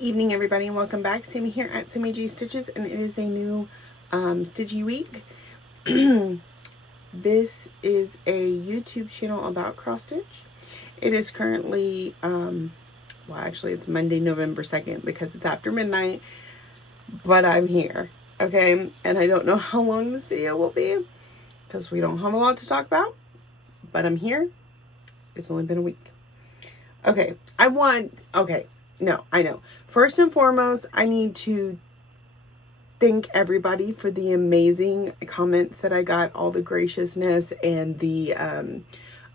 evening, everybody, and welcome back. Sammy here at Sammy G Stitches, and it is a new stitchy week. This is a YouTube channel about cross stitch. It is currently well, actually it's Monday, November 2nd, because it's after midnight, but I'm here, okay? And I don't know how long this video will be because we don't have a lot to talk about, but I'm here. It's only been a week. Okay, I know. First and foremost, I need to thank everybody for the amazing comments that I got, all the graciousness and the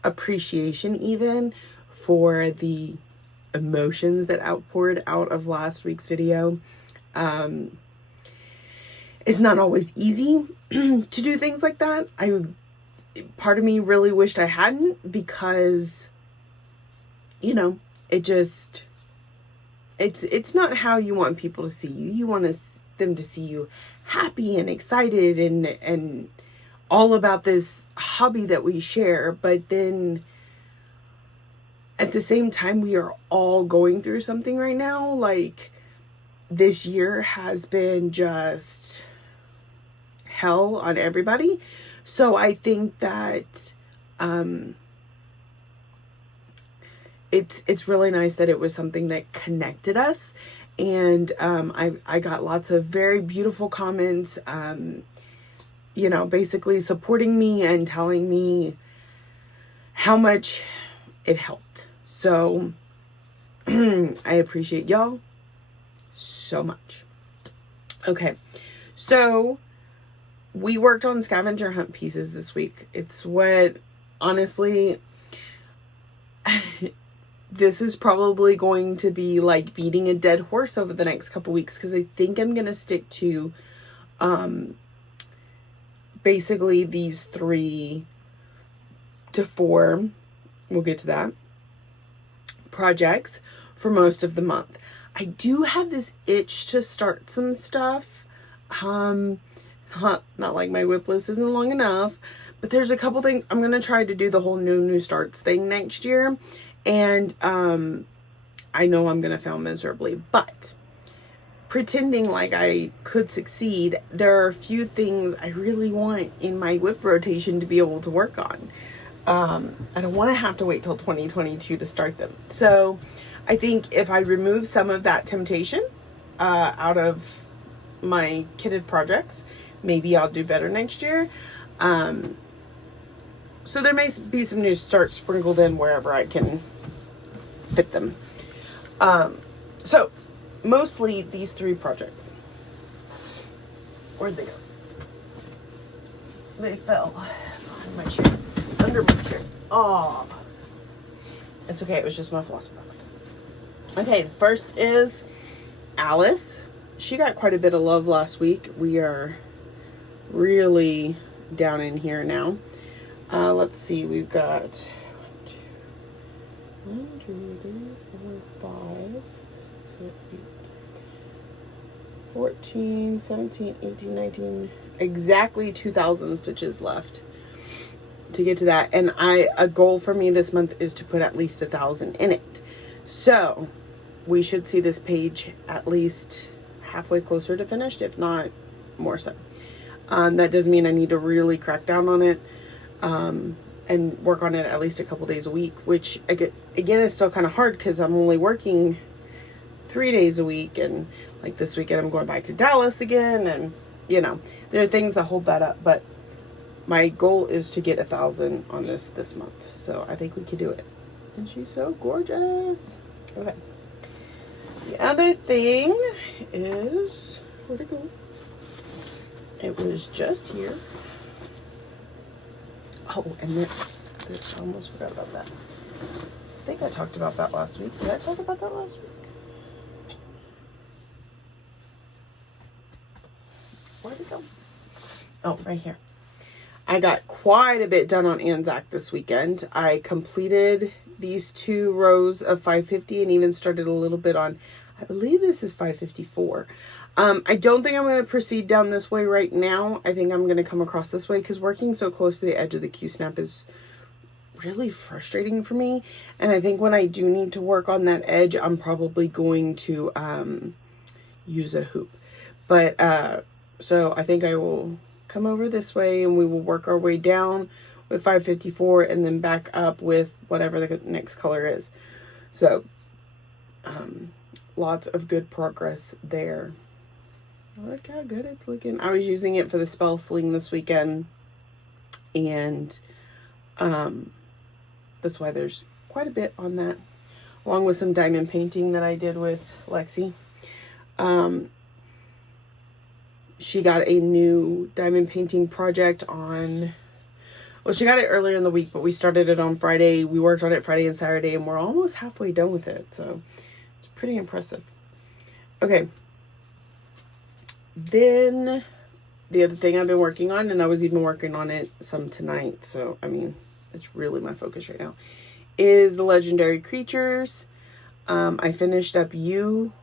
appreciation even for the emotions that outpoured out of last week's video. It's not always easy to do things like that. Part of me really wished I hadn't, because, you know, it's not how you want people to see you. You want them to see you happy and excited and all about this hobby that we share. But then at the same time, we are all going through something right now. Like, this year has been just hell on everybody. So I think that it's really nice that it was something that connected us. And I got lots of very beautiful comments, you know, basically supporting me and telling me how much it helped. So I appreciate y'all so much. Okay, so we worked on scavenger hunt pieces this week. It's what, honestly, this is probably going to be like beating a dead horse over the next couple weeks, because I think I'm going to stick to basically these 3 to 4, we'll get to that, projects for most of the month. I do have this itch to start some stuff. Not like my whip list isn't long enough, but there's a couple things. I'm going to try to do the whole new starts thing next year. And I know I'm going to fail miserably, but pretending like I could succeed, there are a few things I really want in my whip rotation to be able to work on. I don't want to have to wait till 2022 to start them. So I think if I remove some of that temptation out of my kitted projects, maybe I'll do better next year. So there may be some new starts sprinkled in wherever I can fit them. So mostly these 3 projects. Where'd they go? They fell on my chair, under my chair. Oh, it's okay. It was just my floss box. Okay, the first is Alice. She got quite a bit of love last week. We are really down in here now. Let's see, we've got 1, 2, 3, 4, 5, 6, 7, 8, 14, 17, 18, 19, exactly 2,000 stitches left to get to that. And a goal for me this month is to put at least 1,000 in it. So we should see this page at least halfway closer to finished, if not more so. That does mean I need to really crack down on it and work on it at least a couple days a week, which again is still kind of hard because I'm only working 3 days a week, and like this weekend I'm going back to Dallas again, and you know, there are things that hold that up, but my goal is to get 1,000 on this month, so I think we could do it. And she's so gorgeous. Okay, the other thing is, where'd it go? It was just here. Oh, and this, I almost forgot about that. I think I talked about that last week. Did I talk about that last week? Where'd it go? Oh, right here. I got quite a bit done on Anzac this weekend. I completed these 2 rows of 550 and even started a little bit on, I believe this is 554. I don't think I'm going to proceed down this way right now. I think I'm going to come across this way because working so close to the edge of the Q-snap is really frustrating for me. And I think when I do need to work on that edge, I'm probably going to use a hoop. But so I think I will come over this way and we will work our way down with 554 and then back up with whatever the next color is. So lots of good progress there. Look how good it's looking. I was using it for the spell sling this weekend, and that's why there's quite a bit on that, along with some diamond painting that I did with Lexi. She got a new diamond painting project on, well, she got it earlier in the week, but we started it on Friday. We worked on it Friday and Saturday, and we're almost halfway done with it, so it's pretty impressive. Okay. Then the other thing I've been working on, and I was even working on it some tonight, so I mean, it's really my focus right now, is the legendary creatures. I finished up U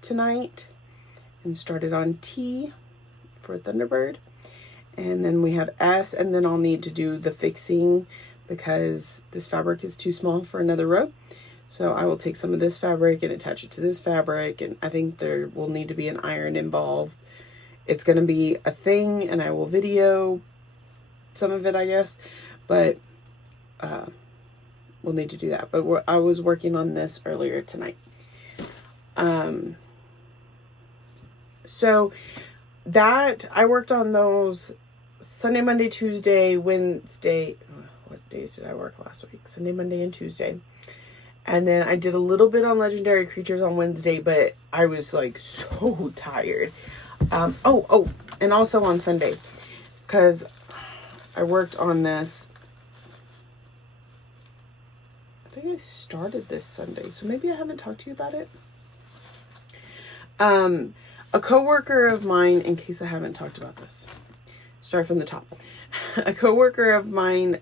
tonight and started on T for Thunderbird, and then we have S, and then I'll need to do the fixing because this fabric is too small for another row. So I will take some of this fabric and attach it to this fabric, and I think there will need to be an iron involved. It's going to be a thing, and I will video some of it, I guess, but we'll need to do that. But I was working on this earlier tonight. So that, I worked on those Sunday, Monday, Tuesday, Wednesday. What days did I work last week? Sunday, Monday, and Tuesday. And then I did a little bit on legendary creatures on Wednesday, but I was like so tired. And also on Sunday, because I worked on this. I think I started this Sunday, so maybe I haven't talked to you about it. A coworker of mine, in case I haven't talked about this, start from the top. A coworker of mine,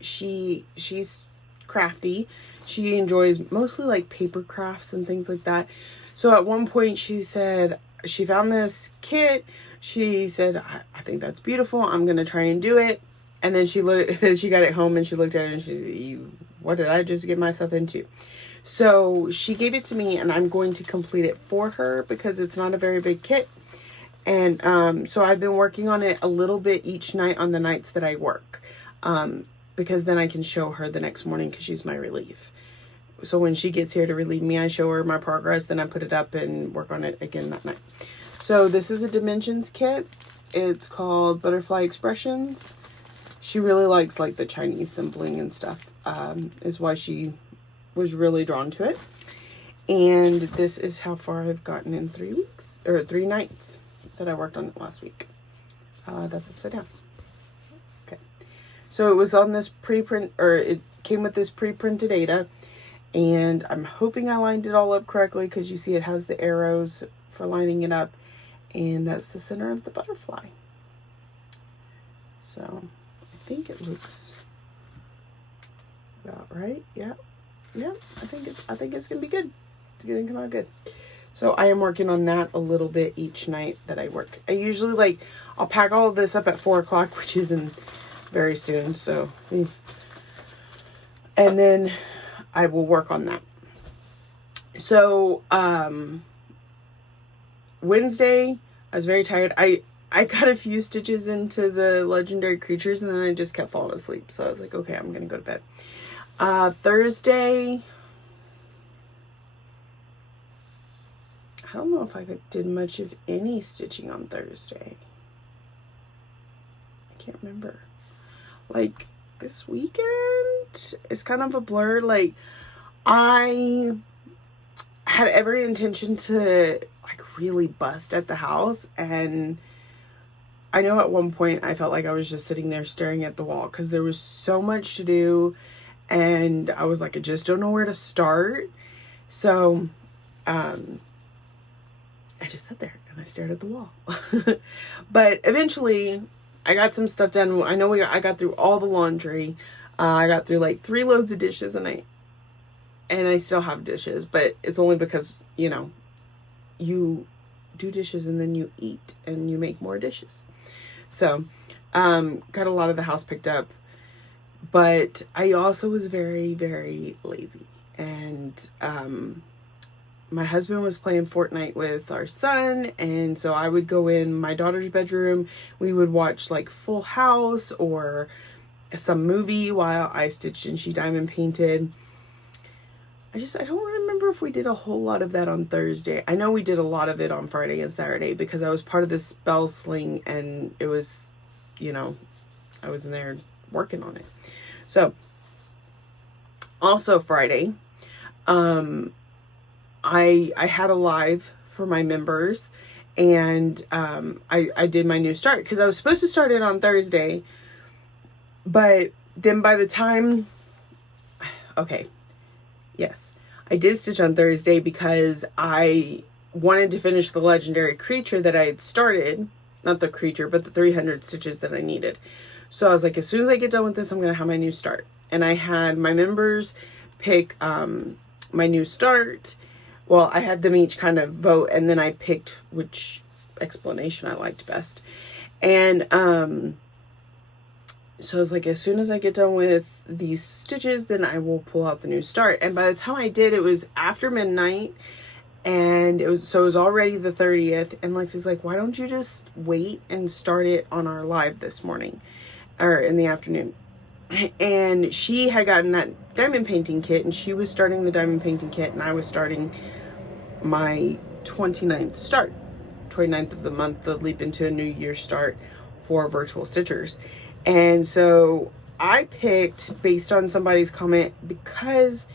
she's crafty. She enjoys mostly like paper crafts and things like that. So at one point she said, she found this kit. She said, I think that's beautiful. I'm going to try and do it. And then she got it home and she looked at it and she, what did I just get myself into? So she gave it to me and I'm going to complete it for her because it's not a very big kit. And so I've been working on it a little bit each night on the nights that I work. Because then I can show her the next morning because she's my relief. So when she gets here to relieve me, I show her my progress, then I put it up and work on it again that night. So this is a Dimensions kit. It's called Butterfly Expressions. She really likes like the Chinese symboling and stuff, is why she was really drawn to it. And this is how far I've gotten in 3 weeks, or 3 nights that I worked on it last week. That's upside down. Okay. So it was on this preprint, or it came with this pre-printed Ada. And I'm hoping I lined it all up correctly because you see it has the arrows for lining it up. And that's the center of the butterfly. So I think it looks about right. Yeah. Yeah. I think it's gonna be good. It's gonna come out good. So I am working on that a little bit each night that I work. I usually I'll pack all of this up at 4 o'clock, which isn't very soon. So, and then I will work on that. So, Wednesday, I was very tired. I got a few stitches into the legendary creatures and then I just kept falling asleep. So I was like, okay, I'm going to go to bed. Thursday, I don't know if I did much of any stitching on Thursday. I can't remember. Like, this weekend is kind of a blur. Like, I had every intention to like really bust at the house, and I know at one point I felt like I was just sitting there staring at the wall because there was so much to do and I was like, I just don't know where to start. So I just sat there and I stared at the wall. But eventually I got some stuff done. I know I got through all the laundry. I got through like 3 loads of dishes, and I still have dishes, but it's only because, you know, you do dishes and then you eat and you make more dishes. So, got a lot of the house picked up. But I also was very, very lazy. And my husband was playing Fortnite with our son, and so I would go in my daughter's bedroom. We would watch like Full House or some movie while I stitched and she diamond painted. I don't remember if we did a whole lot of that on Thursday. I know we did a lot of it on Friday and Saturday because I was part of this spell sling, and it was, you know, I was in there working on it. So also Friday, I had a live for my members, and I did my new start because I was supposed to start it on Thursday, but then by the time, okay, yes, I did stitch on Thursday because I wanted to finish the legendary creature that I had started, not the creature, but the 300 stitches that I needed. So I was like, as soon as I get done with this, I'm going to have my new start. And I had my members pick my new start. Well, I had them each kind of vote, and then I picked which explanation I liked best. And so I was like, as soon as I get done with these stitches, then I will pull out the new start. And by the time I did, it was after midnight, and it was already the 30th. And Lexi's like, why don't you just wait and start it on our live this morning or in the afternoon? And she had gotten that diamond painting kit, and she was starting the diamond painting kit, and I was starting my 29th start, 29th of the month, the leap into a new year start for virtual stitchers. And so I picked based on somebody's comment because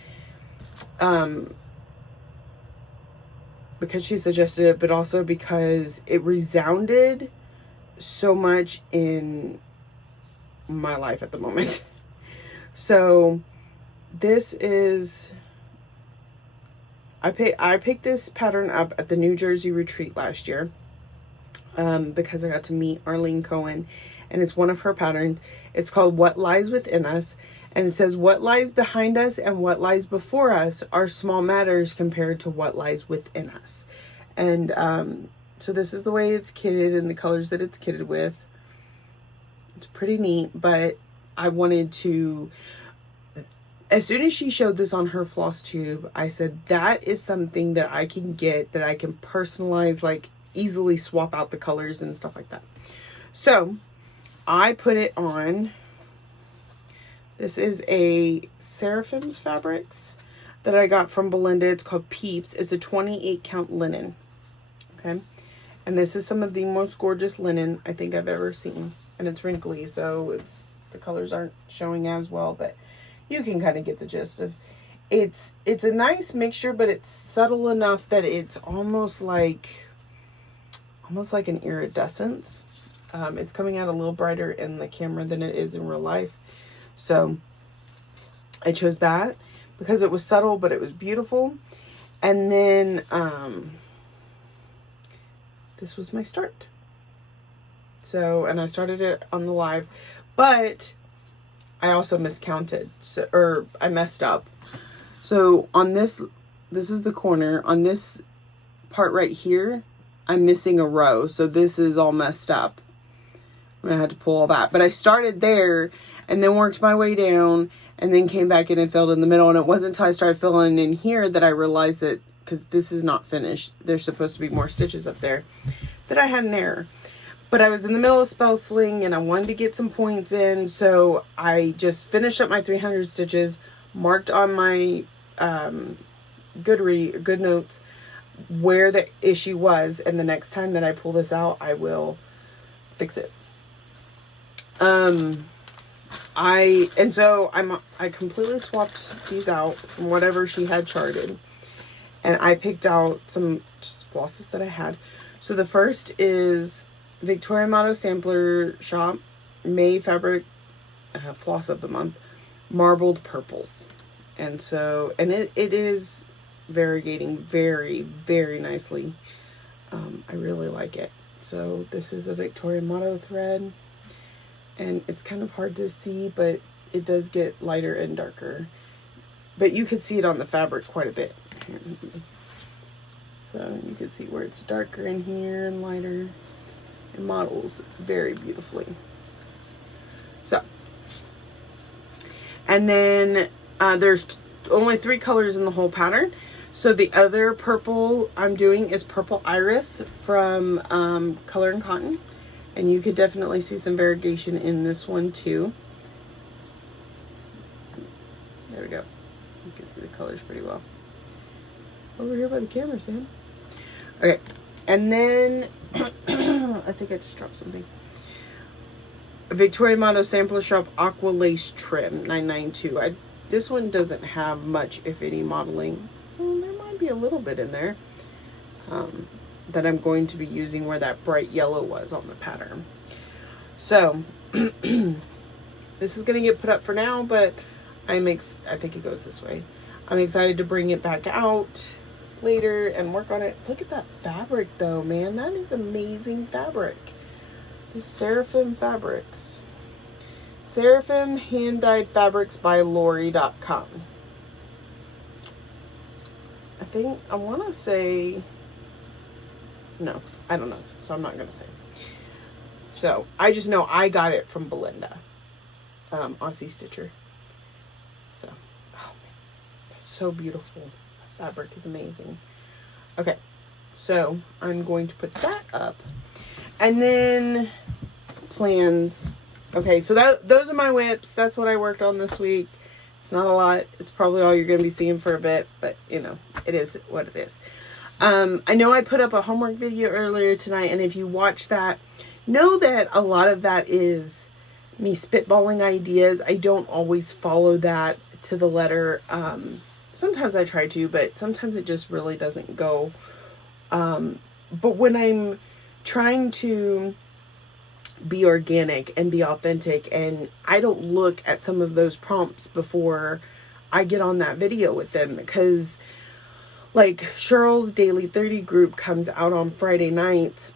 she suggested it, but also because it resounded so much in my life at the moment. So this is, I picked this pattern up at the New Jersey retreat last year because I got to meet Arlene Cohen, and it's one of her patterns. It's called What Lies Within Us, and it says what lies behind us and what lies before us are small matters compared to what lies within us. And so this is the way it's kitted and the colors that it's kitted with. It's pretty neat, but I wanted to, as soon as she showed this on her floss tube, I said, that is something that I can get, that I can personalize, like easily swap out the colors and stuff like that. So I put it on. This is a Seraphim's Fabrics that I got from Belinda. It's called Peeps. It's a 28 count linen. Okay. And this is some of the most gorgeous linen I think I've ever seen. And it's wrinkly, so the colors aren't showing as well, but you can kind of get the gist of it's a nice mixture, but it's subtle enough that it's almost like an iridescence. It's coming out a little brighter in the camera than it is in real life. So I chose that because it was subtle, but it was beautiful. And then this was my start. So, and I started it on the live, but I also miscounted, or I messed up. So on this is the corner. On this part right here, I'm missing a row. So this is all messed up. I had to pull all that. But I started there and then worked my way down and then came back in and filled in the middle. And it wasn't until I started filling in here that I realized that, because this is not finished, there's supposed to be more stitches up there, that I had an error. But I was in the middle of spell sling and I wanted to get some points in. So I just finished up my 300 stitches, marked on my good notes where the issue was. And the next time that I pull this out, I will fix it. I completely swapped these out from whatever she had charted. And I picked out some just flosses that I had. So the first is Victoria Motto Sampler Shop May Fabric Floss of the Month, Marbled Purples. And so, and it is variegating very, very nicely. I really like it. So this is a Victoria Motto thread, and it's kind of hard to see, but it does get lighter and darker. But you could see it on the fabric quite a bit. So you can see where it's darker in here and lighter. It models very beautifully. So And then there's only 3 colors in the whole pattern. So the other purple I'm doing is Purple Iris from Color and Cotton. And you could definitely see some variegation in this one too. There we go. You can see the colors pretty well. Over here by the camera, Sam. Okay. And then, I think I just dropped something. Victoria Mondo Sampler Shop Aqua Lace Trim, $9.92. This one doesn't have much, if any, modeling. Well, there might be a little bit in there. That I'm going to be using where that bright yellow was on the pattern. So, this is going to get put up for now, but I think it goes this way. I'm excited to bring it back out later and work on it. Look at that fabric though, man. That is amazing fabric. The Seraphim Fabrics. Seraphim Hand Dyed Fabrics by Lori.com. I want to say, no, I don't know. So I'm not going to say. So I just know I got it from Belinda, Aussie Stitcher. So, oh man, that's so beautiful. Fabric is amazing. Okay, so I'm going to put that up. And then plans. Okay, so those are my whips. That's what I worked on this week. It's not a lot. It's probably all you're going to be seeing for a bit, but you know, it is what it is. I know I put up a homework video earlier tonight, and if you watch that, know that a lot of that is me spitballing ideas. I don't always follow that to the letter. Sometimes I try to, but sometimes it just really doesn't go. But when I'm trying to be organic and be authentic, and I don't look at some of those prompts before I get on that video with them, because like Cheryl's Daily 30 group comes out on Friday nights.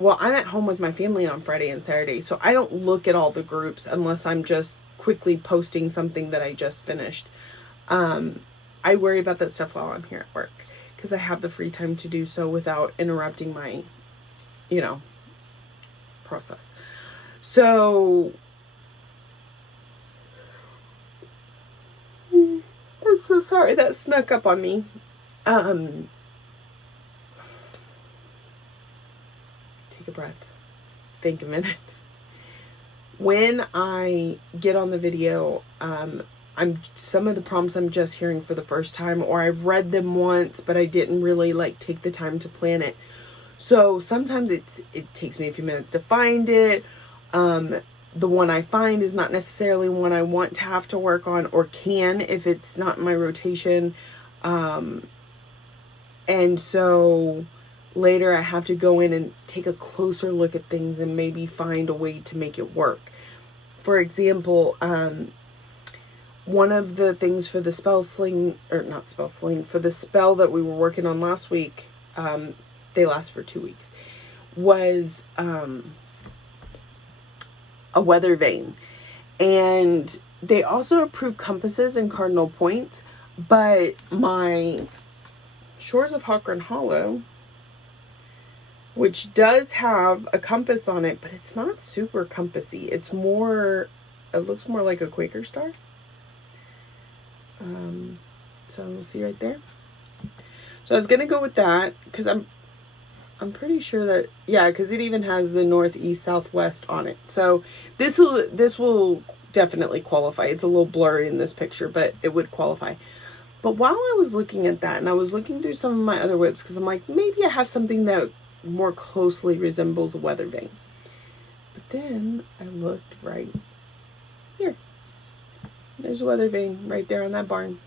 Well, I'm at home with my family on Friday and Saturday, so I don't look at all the groups unless I'm just quickly posting something that I just finished. I worry about that stuff while I'm here at work, because I have the free time to do so without interrupting my, you know, process. So I'm so sorry that snuck up on me. Take a breath. Think a minute. When I get on the video, some of the prompts I'm just hearing for the first time, or I've read them once, but I didn't really like take the time to plan it. So sometimes it takes me a few minutes to find it. The one I find is not necessarily one I want to have to work on, or can if it's not in my rotation. And so later I have to go in and take a closer look at things and maybe find a way to make it work. For example, one of the things for the for the spell that we were working on last week, they last for 2 weeks, was a weather vane. And they also approved compasses and cardinal points, but my Shores of Hawkern Hollow, which does have a compass on it, but it's not super compassy. It looks more like a Quaker star. So see right there. So I was gonna go with that because I'm pretty sure that, yeah, because it even has the northeast, southwest on it. So this will definitely qualify. It's a little blurry in this picture, but it would qualify. But while I was looking at that, and I was looking through some of my other whips, because I'm like, maybe I have something that more closely resembles a weather vane. But then I looked right here. There's a weather vane right there on that barn,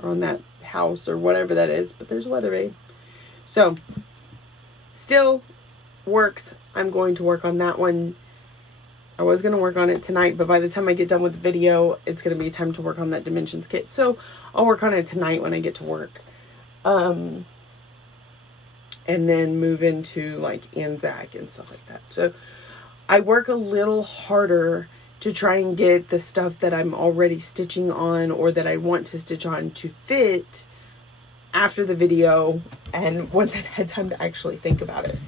or on that house, or whatever that is. But there's a weather vane. So still works. I'm going to work on that one. I was going to work on it tonight, but by the time I get done with the video, it's going to be time to work on that Dimensions kit. So I'll work on it tonight when I get to work. And then move into like Anzac and stuff like that. So I work a little harder to try and get the stuff that I'm already stitching on, or that I want to stitch on, to fit after the video, and once I've had time to actually think about it.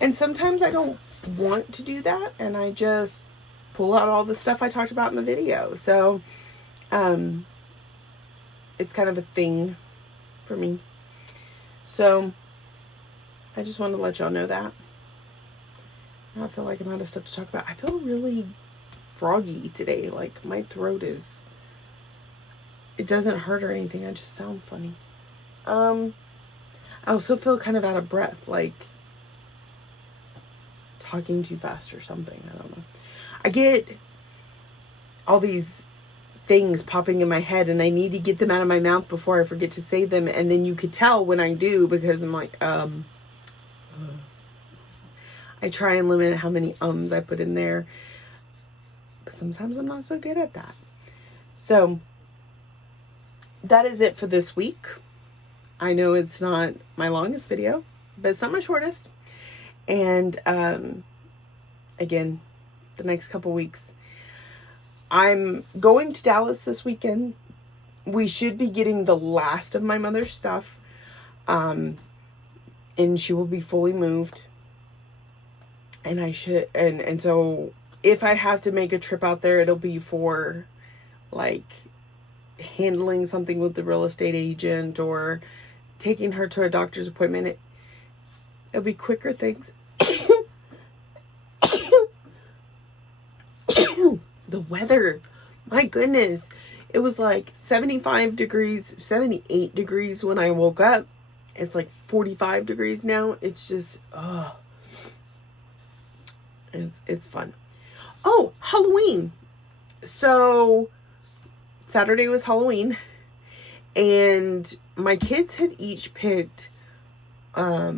And sometimes I don't want to do that, and I just pull out all the stuff I talked about in the video. So, it's kind of a thing for me. So, I just wanted to let y'all know that. I feel like I'm out of stuff to talk about. I feel really froggy today. Like, my throat is... It doesn't hurt or anything. I just sound funny. I also feel kind of out of breath. Like, talking too fast or something. I don't know. I get all these things popping in my head, and I need to get them out of my mouth before I forget to say them. And then you could tell when I do, because I'm like, I try and limit how many ums I put in there. But sometimes I'm not so good at that. So, that is it for this week. I know it's not my longest video, but it's not my shortest. And, again, the next couple weeks, I'm going to Dallas this weekend. We should be getting the last of my mother's stuff. And she will be fully moved. And I should, and so if I have to make a trip out there, it'll be for like handling something with the real estate agent or taking her to a doctor's appointment. It'll be quicker things. The weather, my goodness, it was like 75 degrees, 78 degrees when I woke up. It's like 45 degrees now. It's just, it's fun. Oh, Halloween. So Saturday was Halloween, and my kids had each picked a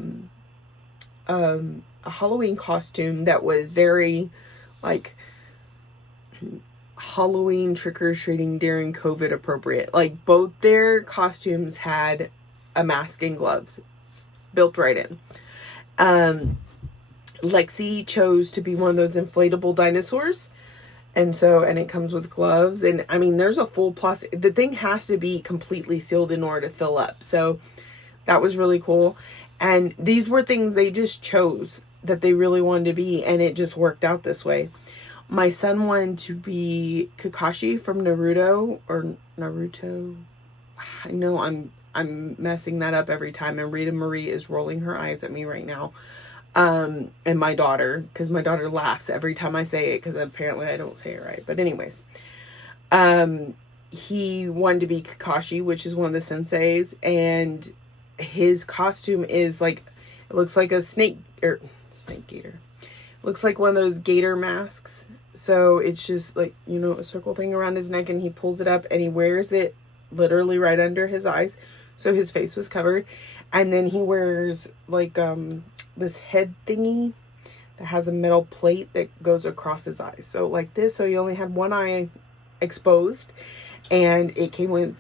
Halloween costume that was very like Halloween trick-or-treating during COVID appropriate. Like, both their costumes had a mask and gloves built right in. Lexi chose to be one of those inflatable dinosaurs. And it comes with gloves. And I mean, there's a full plastic. The thing has to be completely sealed in order to fill up. So that was really cool. And these were things they just chose that they really wanted to be. And it just worked out this way. My son wanted to be Kakashi from Naruto. I know I'm messing that up every time. And Rita Marie is rolling her eyes at me right now. And my daughter, because my daughter laughs every time I say it, because apparently I don't say it right. But anyways, he wanted to be Kakashi, which is one of the senseis, and his costume is like, it looks like a snake gator. It looks like one of those gator masks. So it's just like, you know, a circle thing around his neck, and he pulls it up and he wears it literally right under his eyes. So his face was covered. And then he wears like, this head thingy that has a metal plate that goes across his eyes. So like this, so he only had one eye exposed, and it came with,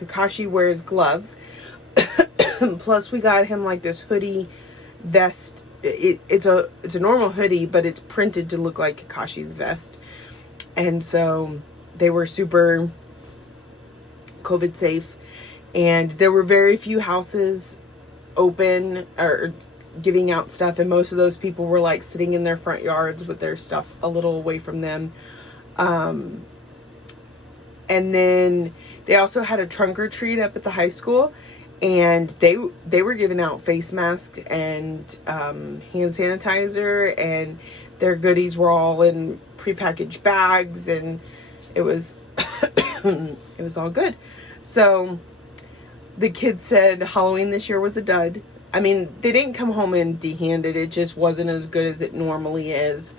Kakashi wears gloves. Plus we got him like this hoodie vest. It's a normal hoodie, but it's printed to look like Kakashi's vest. And so they were super COVID safe, and there were very few houses open or giving out stuff, and most of those people were like sitting in their front yards with their stuff a little away from them. And then they also had a trunk or treat up at the high school, and they were giving out face masks and hand sanitizer, and their goodies were all in prepackaged bags, and it was it was all good. So the kids said Halloween this year was a dud. I mean, they didn't come home empty-handed. It just wasn't as good as it normally is.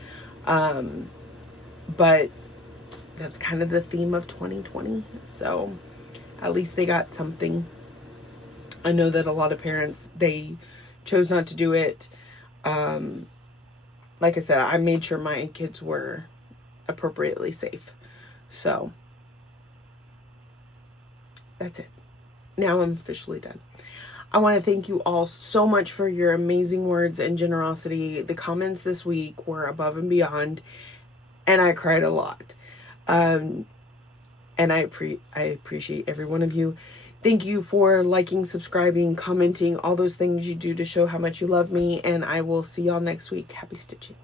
But that's kind of the theme of 2020. So at least they got something. I know that a lot of parents, they chose not to do it. Like I said, I made sure my kids were appropriately safe. So that's it. Now I'm officially done. I want to thank you all so much for your amazing words and generosity. The comments this week were above and beyond, and I cried a lot. And I appreciate every one of you. Thank you for liking, subscribing, commenting, all those things you do to show how much you love me, and I will see y'all next week. Happy stitching.